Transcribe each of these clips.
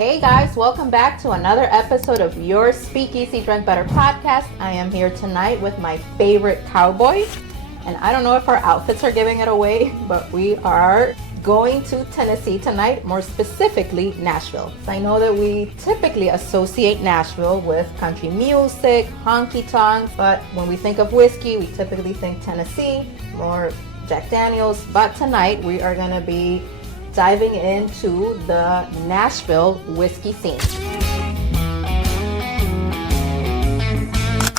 Hey guys, welcome back to another episode of your Speakeasy Drink Better podcast. I am here tonight with my favorite cowboys, and I don't know if our outfits are giving it away, but we are going to Tennessee tonight, more specifically Nashville. So I know that we typically associate Nashville with country music, honky-tonks, but when we think of whiskey, we typically think Tennessee, more Jack Daniels, but tonight we are going to be diving into the Nashville whiskey scene.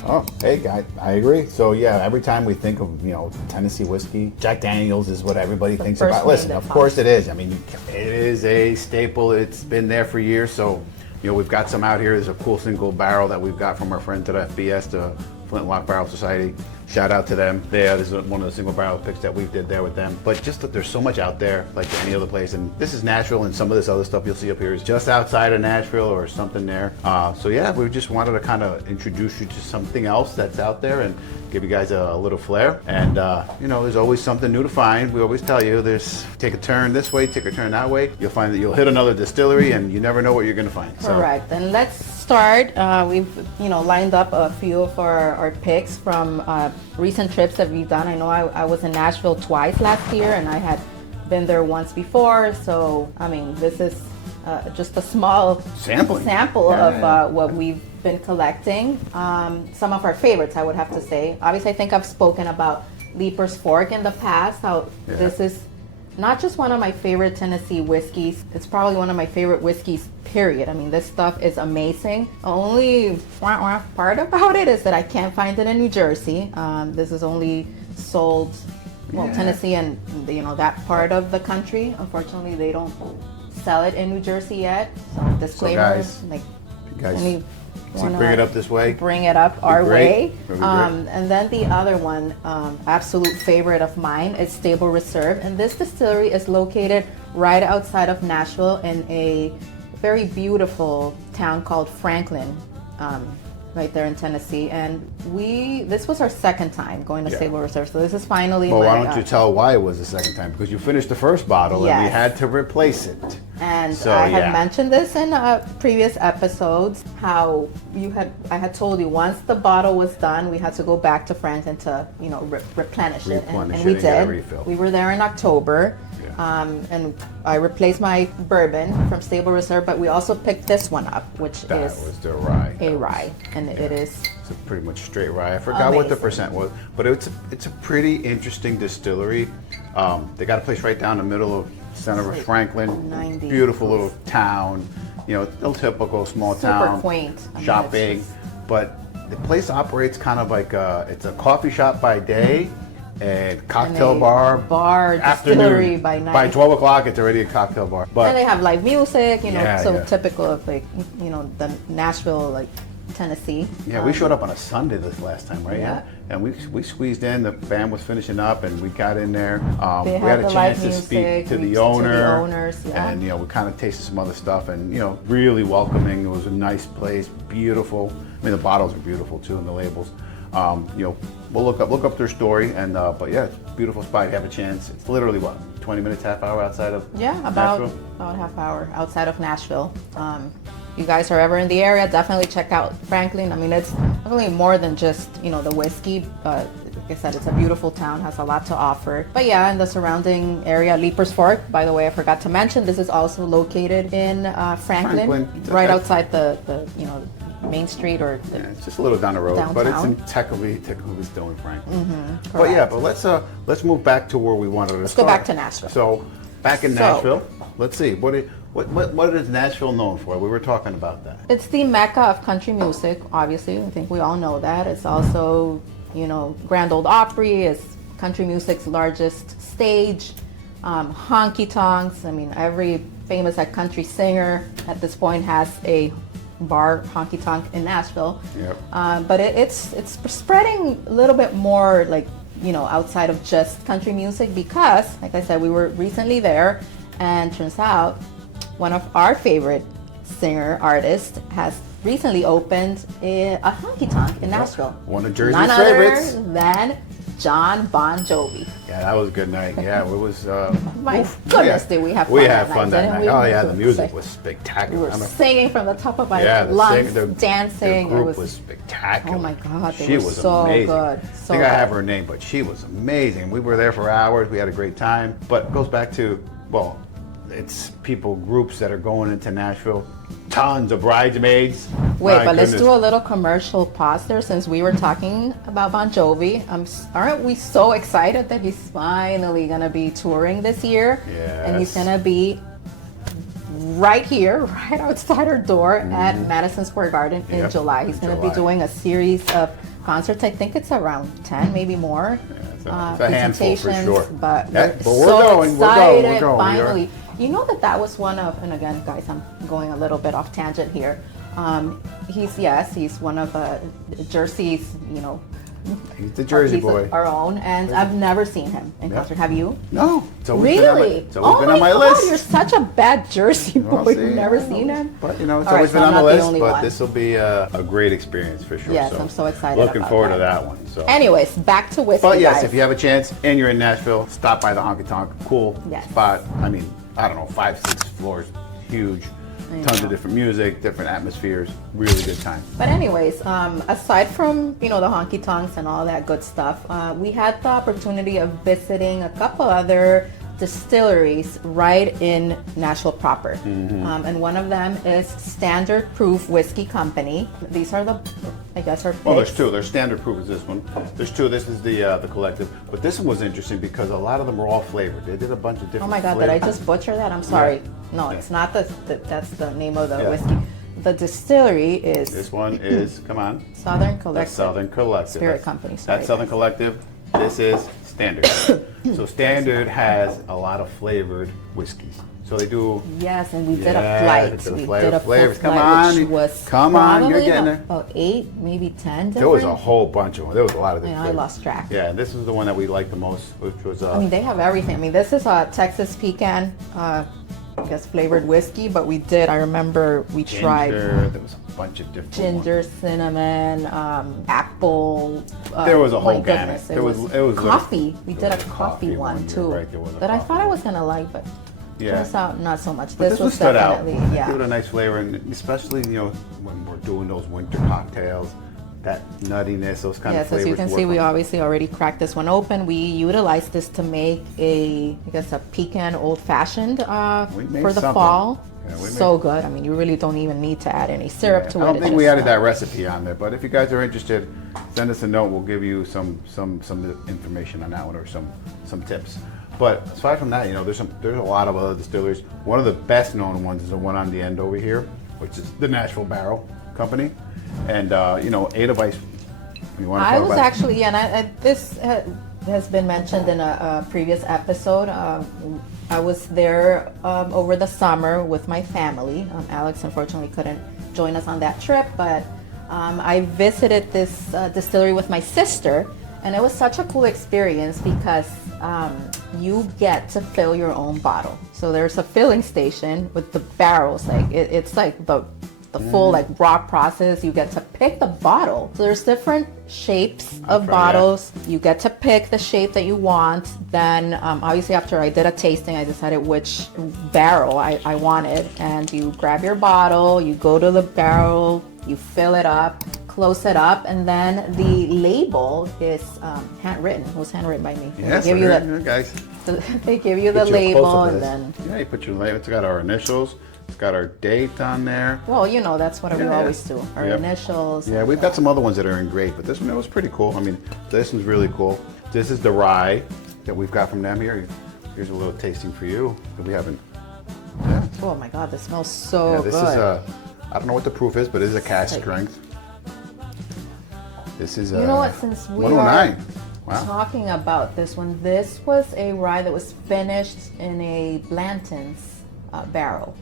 Oh, hey guys, I agree. So yeah, every time we think of, Tennessee whiskey, Jack Daniels is what everybody thinks about. Listen, of course it is. I mean, it is a staple. It's been there for years. So, we've got some out here. There's a cool single barrel that we've got from our friends at FBS, the Flintlock Barrel Society. Shout out to them. This is one of the single barrel picks that we did there with them. But just that there's so much out there, like any other place. And this is Nashville, and some of this other stuff you'll see up here is just outside of Nashville or something there. So yeah, we just wanted to kind of introduce you to something else that's out there and give you guys a little flair. And there's always something new to find. We always tell you, take a turn this way, take a turn that way. You'll find that you'll hit another distillery, and you never know what you're going to find. So. Correct. And let's start. We've lined up a few of our picks from recent trips that we've done. I know I was in Nashville twice last year, and I had been there once before. So I mean, this is just a small sample of what we've been collecting. Some of our favorites, I would have to say. Obviously, I think I've spoken about Leaper's Fork in the past. This is not just one of my favorite Tennessee whiskeys, it's probably one of my favorite whiskeys, period. I mean, this stuff is amazing. The only part about it is that I can't find it in New Jersey. This is only sold, Tennessee and, that part of the country. Unfortunately, they don't sell it in New Jersey yet. So disclaimer, bring it up this way. Bring it up our way. And then the other one, absolute favorite of mine, is Stable Reserve. And this distillery is located right outside of Nashville in a very beautiful town called Franklin, right there in Tennessee. And this was our second time going to Stable Reserve. So this is finally. Well, why don't you tell why it was the second time? Because you finished the first bottle and we had to replace it. And so, I had mentioned this in previous episodes, how I had told you once the bottle was done, we had to go back to Franklin to replenish it, and we did. We were there in October, and I replaced my bourbon from Stable Reserve, but we also picked this one up, which was the rye. A rye, and it is. It's a pretty much straight rye. I forgot what the percent was, but it's a pretty interesting distillery. They got a place right down the middle of center of Franklin, beautiful little town, no typical small town, super quaint, shopping, but the place operates kind of like it's a coffee shop by day and cocktail bar distillery by night. By 12 o'clock, it's already a cocktail bar. But and they have live music, typical of the Nashville, Tennessee. Yeah, we showed up on a Sunday this last time, right? Yeah. And we squeezed in. The band was finishing up, and we got in there. We had a chance to music, speak to the owners, and we kind of tasted some other stuff, and really welcoming. It was a nice place, beautiful. I mean, the bottles are beautiful too, and the labels. We'll look up their story, and but yeah, it's a beautiful spot. You have a chance. It's literally 20 minutes, half hour outside of about half hour outside of Nashville. You guys are ever in the area, definitely check out Franklin. I mean, it's definitely more than just, the whiskey, but like I said, it's a beautiful town, has a lot to offer. But yeah, in the surrounding area, Leaper's Fork, by the way, I forgot to mention, this is also located in Franklin. Right outside the main street or it's just a little down the road, downtown. But it's in technically still in Franklin. Mm-hmm, but yeah, but let's move back to where we wanted to Let's start. go back to Nashville. So back in Nashville, let's see, what is Nashville known for? We were talking about that. It's the mecca of country music, obviously. I think we all know that. It's also, Grand Ole Opry is country music's largest stage. Honky tonks. I mean, every famous country singer at this point has a bar honky tonk in Nashville. Yep. But it's spreading a little bit more outside of just country music because, like I said, we were recently there, and turns out one of our favorite singer artists has recently opened a honky tonk in Nashville. One of Jersey's None favorites. other than John Bon Jovi. Yeah, that was a good night. Yeah, it was. My goodness, did we have fun? We had fun that night. We? Oh yeah, the music was spectacular. We were singing from the top of my lungs, dancing. The group was spectacular. Oh my God, she was so amazing. Good. So I think I have her name, but she was amazing. We were there for hours. We had a great time. But it goes back to, well, it's groups that are going into Nashville. Tons of bridesmaids. Wait, but let's do a little commercial pause there since we were talking about Bon Jovi. Aren't we so excited that he's finally going to be touring this year? Yes. And he's going to be right here, right outside our door at Madison Square Garden in July. He's going to be doing a series of concerts. I think it's around 10, maybe more. Yeah, it's a handful for sure. But we're so going. excited, we're going. finally. You know that was one of, and again, guys, I'm going a little bit off tangent here. He's one of Jersey's, he's the Jersey boy. Our own, and I've never seen him in concert. Have you? No. Really? It's always been on my list. You're such a bad Jersey boy. You've never seen him? But, it's always been on the list, but this will be a great experience for sure. Yes, I'm so excited Looking forward to that one. So. Anyways, back to whiskey, But yes, guys. if you have a chance and you're in Nashville, stop by the Honky Tonk. Cool spot. I mean, I don't know, 5-6 floors, huge. Tons of different music, different atmospheres, really good time. But anyways, aside from the honky tonks and all that good stuff, we had the opportunity of visiting a couple other distilleries right in Nashville proper. And one of them is Standard Proof Whiskey Company. These are our picks. Well, there's two. There's Standard Proof is this one. There's two. This is the collective. But this one was interesting because a lot of them were all flavored. They did a bunch of different. Oh my God! flavors. Did I just butcher that? I'm sorry. No, it's not that's the name of the whiskey. The distillery is. This one is Southern Collective. That's Southern Collective. Spirit Company. Sorry, that's Southern Collective. This is Standard. So Standard has a lot of flavored whiskeys. So they do. Yes, and we did a flight. We did a flavors. Come on, You're getting there. About 8, maybe 10 different. There was a whole bunch of them. There was a lot of different. I lost track. Yeah, and this is the one that we liked the most, which was. I mean, they have everything. I mean, this is a Texas pecan, flavored whiskey, but I remember we tried. There was a bunch of different. Ginger, cinnamon, apple. There was a whole gamut. It was coffee. We did a coffee one too. Right, that I thought I was gonna like, but. Turns out not so much. But this was stood definitely, out. Give it a nice flavor, and especially when we're doing those winter cocktails, that nuttiness, those kind of flavors. Yes, as you can see, we obviously already cracked this one open. We utilized this to make a pecan old fashioned for the fall. Yeah, so good. I mean, you really don't even need to add any syrup to it. I don't think we added that recipe on there, but if you guys are interested, send us a note. We'll give you some information on that one or some tips. But aside from that, there's a lot of other distilleries. One of the best known ones is the one on the end over here, which is the Nashville Barrel Company, and Edelweiss. I was actually, this has been mentioned in a previous episode. I was there over the summer with my family. Alex unfortunately couldn't join us on that trip, but I visited this distillery with my sister, and it was such a cool experience because you get to fill your own bottle. So there's a filling station with the barrels. It's like the full raw process. You get to pick the bottle. So there's different shapes of bottles. You get to pick the shape that you want. Then obviously after I did a tasting, I decided which barrel I wanted. And you grab your bottle, you go to the barrel, you fill it up, close it up, and then the label is handwritten. It was handwritten by me. Yes, they give you the label, and then you put your label. It's got our initials. It's got our date on there. Well, that's what we always do. Our initials. Yeah, we've got some other ones that are engraved, but this one was pretty cool. I mean, this one's really cool. This is the rye that we've got from them here. Here's a little tasting for you that we haven't. Yeah. Oh my God, this smells so good. This is I don't know what the proof is, but it is a cask strength. This is since we 109. Wow. Talking about this one, this was a rye that was finished in a Blanton's barrel.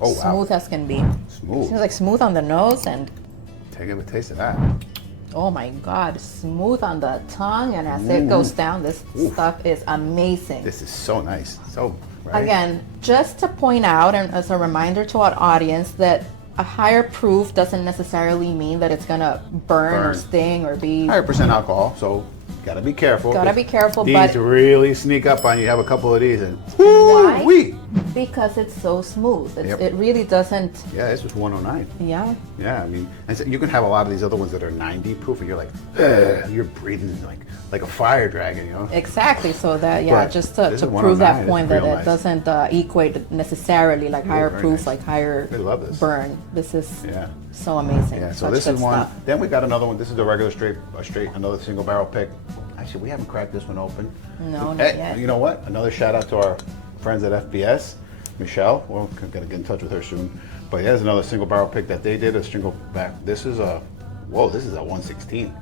Oh, wow. Smooth as can be. Smooth. Seems like smooth on the nose and. Take a taste of that. Oh my God, smooth on the tongue, and as it goes down, this stuff is amazing. This is so nice. So, Again, just to point out, and as a reminder to our audience, that a higher proof doesn't necessarily mean that it's gonna burn or sting or be higher percent alcohol. So Gotta be careful. Gotta be careful, these but really sneak up on you. Have a couple of these and why? wee. Because it's so smooth. It really doesn't. Yeah, this was 109. Yeah. Yeah, I mean, and so you can have a lot of these other ones that are 90 proof, and you're like, you're breathing like a fire dragon, you know? Exactly. So that But just this to is prove 109, that point it's that real it nice. doesn't equate necessarily like higher very proof, nice. like higher I love this. burn. This is Yeah. so amazing. Yeah, so Such this good is one. stuff. Then we got another one. This is the regular straight, another single barrel pick. Actually, we haven't cracked this one open. No, not Hey, yet. you know what? Another shout out to our friends at FBS, Michelle. We're gonna get in touch with her soon. But yeah, there's another single barrel pick that they did, a single back. This is a 116.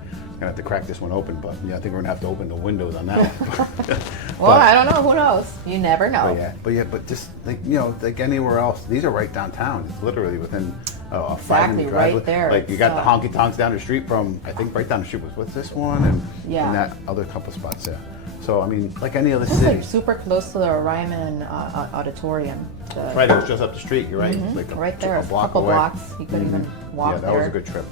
Gonna have to crack this one open, but yeah, I think we're gonna have to open the windows on that one. Well, I don't know. Who knows? You never know. But just like like anywhere else, these are right downtown. It's literally within a 5-minute drive. right there. Like you got the honky tonks down the street from, I think right down the street was what's this one and that other couple spots there. So I mean, like any other It's city. like super close to the Ryman Auditorium. Right, it was just up the street. You're right, like Right there, a block couple away. blocks. You could even walk Yeah, that there. was a good trip.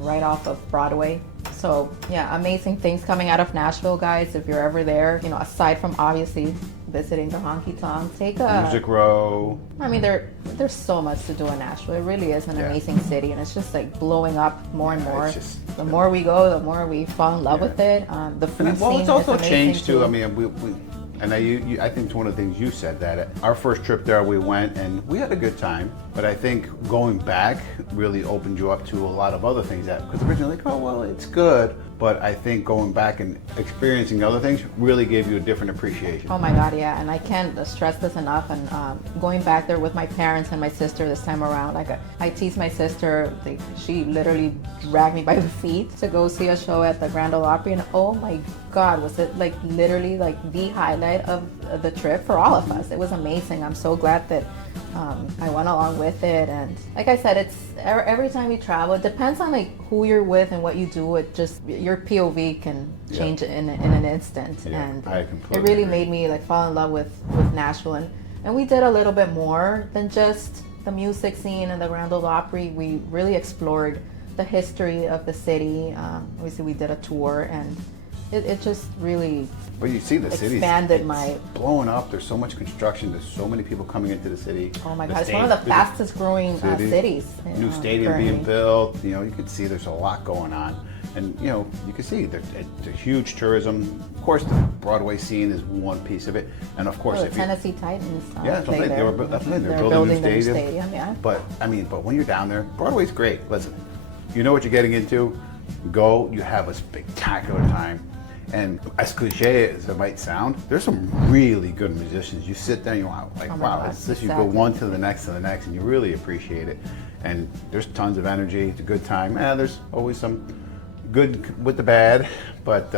Right off of Broadway. So yeah, amazing things coming out of Nashville, guys. If you're ever there, aside from obviously visiting the honky tonk, take a Music Row. I mean, there's so much to do in Nashville. It really is an amazing city, and it's just like blowing up more and more. The more we go, the more we fall in love with it. The food scene It's also is amazing changed too. I mean, we and I think it's one of the things you said that our first trip there we went and we had a good time. But I think going back really opened you up to a lot of other things because originally like, oh well, it's good. But I think going back and experiencing other things really gave you a different appreciation. Oh my God, yeah, and I can't stress this enough. And going back there with my parents and my sister this time around, like I teased my sister, she literally dragged me by the feet to go see a show at the Grand Ole Opry, and oh my God, was it like literally like the highlight of the trip for all of us. It was amazing. I'm so glad that I went along with it, and like I said, it's every time we travel, it depends on like who you're with and what you do. It just your POV can change in an instant, and I it completely really agree. made me like fall in love with Nashville, and we did a little bit more than just the music scene and the Grand Ole Opry. We really explored the history of the city. Obviously, we did a tour, and it just really But you see the city expanded my. blowing up. There's so much construction. There's so many people coming into the city. Oh my God, it's one of the fastest growing cities. New stadium currently. being built. You can see there's a lot going on. And, you can see there's a huge tourism. Of course, the Broadway scene is one piece of it. And, of course, the Tennessee Titans play play there. there. They're They're building a new the stadium. yeah. But when you're down there, Broadway's great. Listen, you know what you're getting into. Go, you have a spectacular time. And as cliche as it might sound, there's some really good musicians. You sit there and you're like, wow, it's this. You go one to the next, and you really appreciate it. And there's tons of energy. It's a good time. There's always some good with the bad, but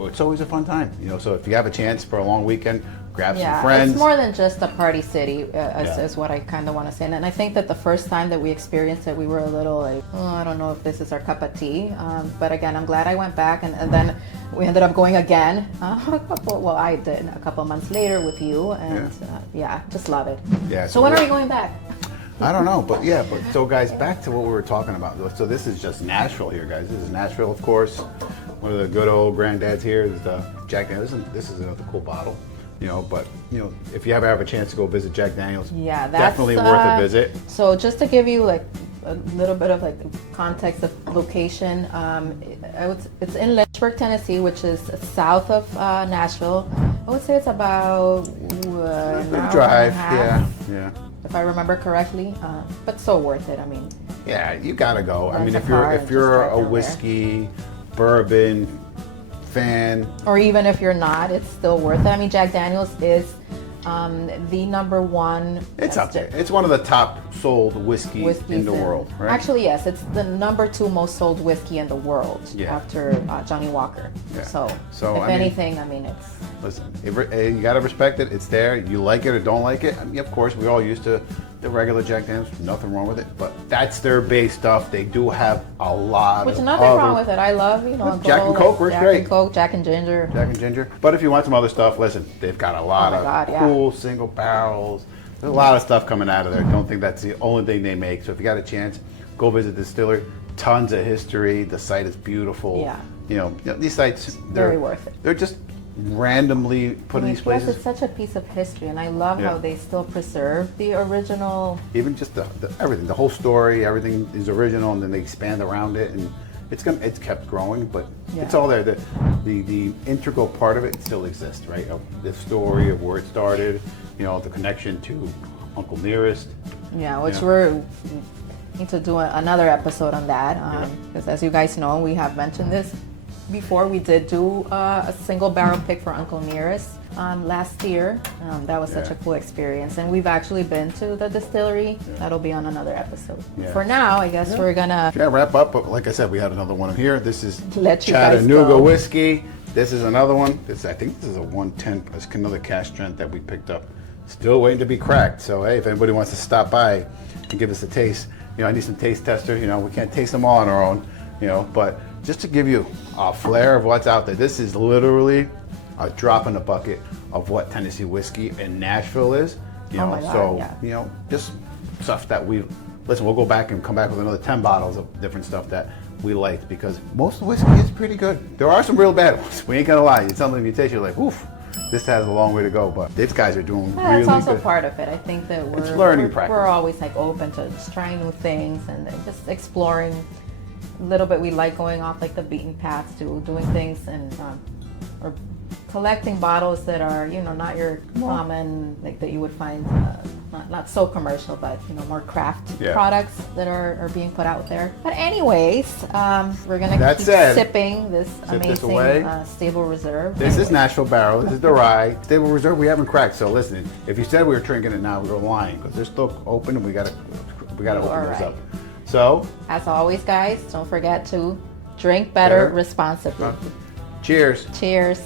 it's always a fun time. So if you have a chance for a long weekend, grab some friends. It's more than just a party city, is what I kind of want to say. And I think that the first time that we experienced it, we were a little like, I don't know if this is our cup of tea. But again, I'm glad I went back, and then we ended up going again. I did a couple months later with you, and just love it. Yeah. So when are we going back? I don't know, but so guys, back to what we were talking about. So this is just Nashville here, guys. This is Nashville, of course. One of the good old granddads here is the Jack Daniels. This is another cool bottle. But if you ever have a chance to go visit Jack Daniels, that's definitely worth a visit. So just to give you like a little bit of like context of location, it's in Lynchburg, Tennessee, which is south of Nashville. I would say it's about an hour drive, and a half, yeah. if I remember correctly. But so worth it. I mean, yeah, you gotta go. I mean, Rent a car if and you're just drive a down whiskey, bourbon fan, or even if you're not, it's still worth it. I mean, Jack Daniels is the number one. it's up there. It's one of the top sold whiskeys in the world, right? Actually, yes, it's the number 2 most sold whiskey in the world after Johnny Walker. Yeah. So I mean, anything, it's. Listen, you gotta respect it. It's there. You like it or don't like it. I mean, of course, we all used to the regular Jack Daniels. Nothing wrong with it, but that's their base stuff. They do have a lot. Which nothing wrong with it. I love Jack and Coke works great. Jack and Coke, Jack and Ginger. Jack and Ginger. But if you want some other stuff, listen, they've got a lot of cool single barrels. There's a lot of stuff coming out of there. Don't think that's the only thing they make. So if you got a chance, go visit the distillery. Tons of history. The site is beautiful. Yeah. these sites, Very worth it. They're just randomly put in these Plus, places. it's such a piece of history, and I love how they still preserve the original. Even just the everything, the whole story, everything is original, and then they expand around it, and it's kept growing, but it's all there. The integral part of it still exists, right? Of the story of where it started, the connection to Uncle Nearest. Yeah, which we need to do another episode on that, because as you guys know, we have mentioned this before. We did do a single barrel pick for Uncle Nearest last year. That was such a cool experience, and we've actually been to the distillery. That'll be on another episode. For now, I guess we're gonna wrap up. But like I said, we had another one here. This is let you guys Chattanooga go. whiskey. This is another one. I think this is a 110. It's another cash strength that we picked up. Still waiting to be cracked. So hey, if anybody wants to stop by and give us a taste, I need some taste testers. We can't taste them all on our own. But just to give you a flair of what's out there, this is literally a drop in the bucket of what Tennessee whiskey in Nashville is. Just stuff that we'll go back and come back with another 10 bottles of different stuff that we liked, because most of the whiskey is pretty good. There are some real bad ones. We ain't gonna lie. It's something you taste, you're like, oof, this has a long way to go. But these guys are doing really good. That's also part of it. I think that we're always like open to just trying new things and just exploring a little bit. We like going off like the beaten path to doing things and or collecting bottles that are not your common, like that you would find not so commercial, but more craft products that are being put out there. But anyways, we're gonna keep sipping this amazing Stable Reserve. This is Nashville Barrel. This is the rye. Stable Reserve we haven't cracked. So listen, if you said we were drinking it now, we were lying, because they're still open and we gotta open those up. So as always, guys, don't forget to drink better responsibly. Cheers. Cheers.